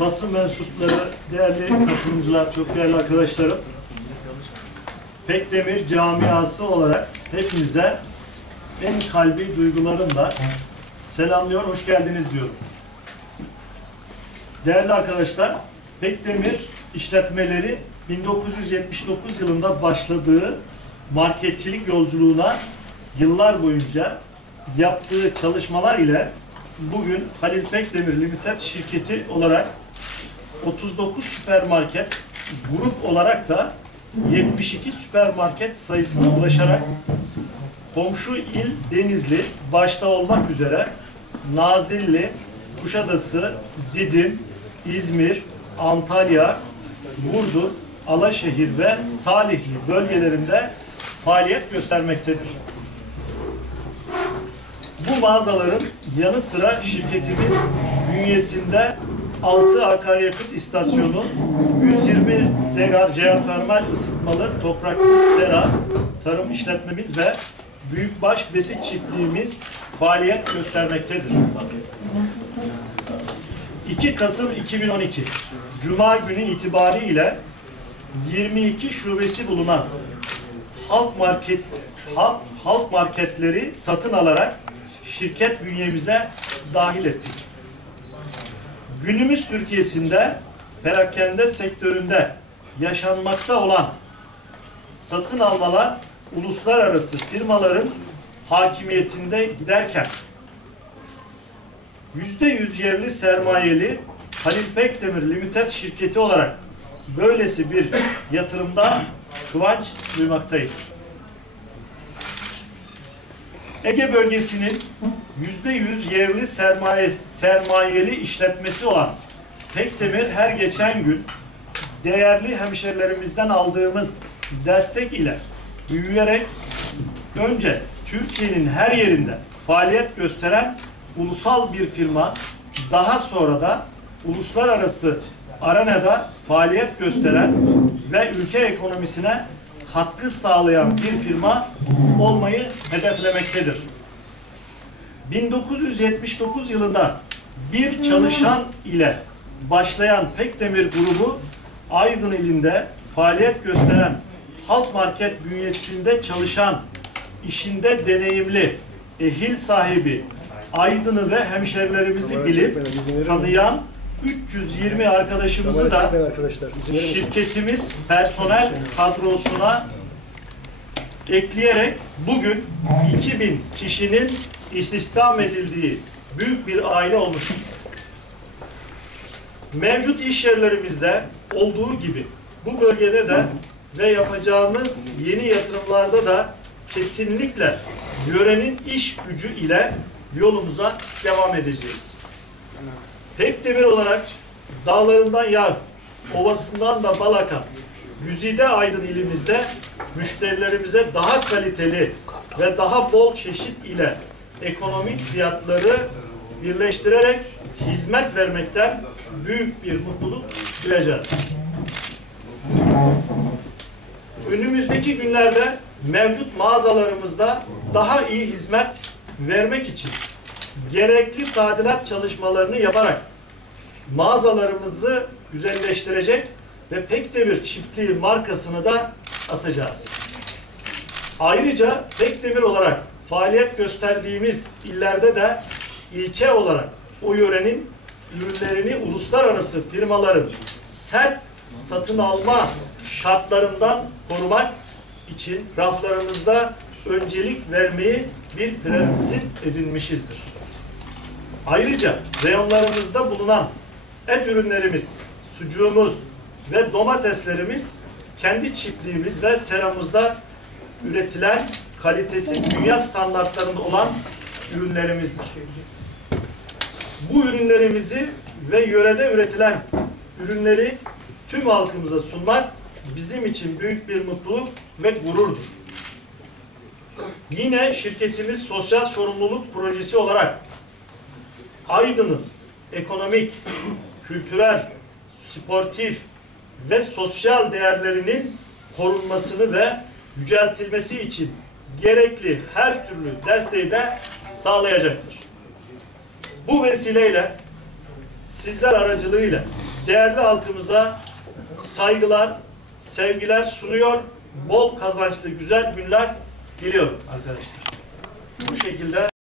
basın mensupları, değerli katılımcılar, çok değerli arkadaşlarım. Pekdemir camiası olarak hepinize en kalbi duygularımla selamlıyor, hoş geldiniz diyorum. Değerli arkadaşlar, Pekdemir işletmeleri 1979 yılında başladığı marketçilik yolculuğuna yıllar boyunca yaptığı çalışmalar ile bugün Halil Pekdemir Limited şirketi olarak 39 süpermarket, grup olarak da 72 süpermarket sayısına ulaşarak komşu il Denizli başta olmak üzere Nazilli, Kuşadası, Didim, İzmir, Antalya, Burdur, Alaşehir ve Salihli bölgelerinde faaliyet göstermektedir. Bu mağazaların yanı sıra şirketimiz bünyesinde 6 akaryakıt istasyonu, 120 degar jeotermal ısıtmalı topraksız sera tarım işletmemiz ve büyükbaş besi çiftliğimiz faaliyet göstermektedir. 2 Kasım 2012 Cuma günü itibariyle 22 şubesi bulunan halk market halk, halk marketleri satın alarak şirket bünyemize dahil ettik. Günümüz Türkiye'sinde perakende sektöründe yaşanmakta olan satın almalar uluslararası firmaların hakimiyetinde giderken yüzde yüz yerli sermayeli Halil Pekdemir Limited şirketi olarak böylesi bir yatırımda kıvanç duymaktayız. Ege bölgesinin yüzde yüz yerli sermaye, sermayeli işletmesi olan Pekdemir her geçen gün değerli hemşerilerimizden aldığımız destek ile büyüyerek önce Türkiye'nin her yerinde faaliyet gösteren ulusal bir firma, daha sonra da uluslararası arenada faaliyet gösteren ve ülke ekonomisine katkı sağlayan bir firma olmayı hedeflemektedir. 1979 yılında bir çalışan ile başlayan Pekdemir grubu Aydın ilinde faaliyet gösteren halk market bünyesinde çalışan, işinde deneyimli, ehil sahibi, Aydın'ı ve hemşerilerimizi bilip tanıyan 320 arkadaşımızı da şirketimiz personel kadrosuna ekleyerek bugün 2000 kişinin istihdam edildiği büyük bir aile olmuştur. Mevcut iş yerlerimizde olduğu gibi bu bölgede de ve yapacağımız yeni yatırımlarda da kesinlikle yörenin iş gücü ile yolumuza devam edeceğiz. Pekdemir olarak dağlarından yağ, ovasından da bal akan Güzide Aydın ilimizde müşterilerimize daha kaliteli ve daha bol çeşit ile ekonomik fiyatları birleştirerek hizmet vermekten büyük bir mutluluk duyacağız. Önümüzdeki günlerde mevcut mağazalarımızda daha iyi hizmet vermek için gerekli tadilat çalışmalarını yaparak mağazalarımızı güzelleştirecek ve Pekdemir çiftliği markasını da asacağız. Ayrıca Pekdemir olarak faaliyet gösterdiğimiz illerde de ilke olarak o yörenin ürünlerini uluslararası firmaların sert satın alma şartlarından korumak için raflarımızda öncelik vermeyi bir prensip edinmişizdir. Ayrıca reyonlarımızda bulunan et ürünlerimiz, sucuğumuz ve domateslerimiz kendi çiftliğimiz ve seramızda üretilen kalitesi dünya standartlarında olan ürünlerimizdir. Bu ürünlerimizi ve yörede üretilen ürünleri tüm halkımıza sunmak bizim için büyük bir mutluluk ve gururdur. Yine şirketimiz sosyal sorumluluk projesi olarak Aydın'ın ekonomik, kültürel, sportif ve sosyal değerlerinin korunmasını ve yüceltilmesi için gerekli her türlü desteği de sağlayacaktır. Bu vesileyle sizler aracılığıyla değerli halkımıza saygılar, sevgiler sunuyor. Bol kazançlı güzel günler diliyorum arkadaşlar. Bu şekilde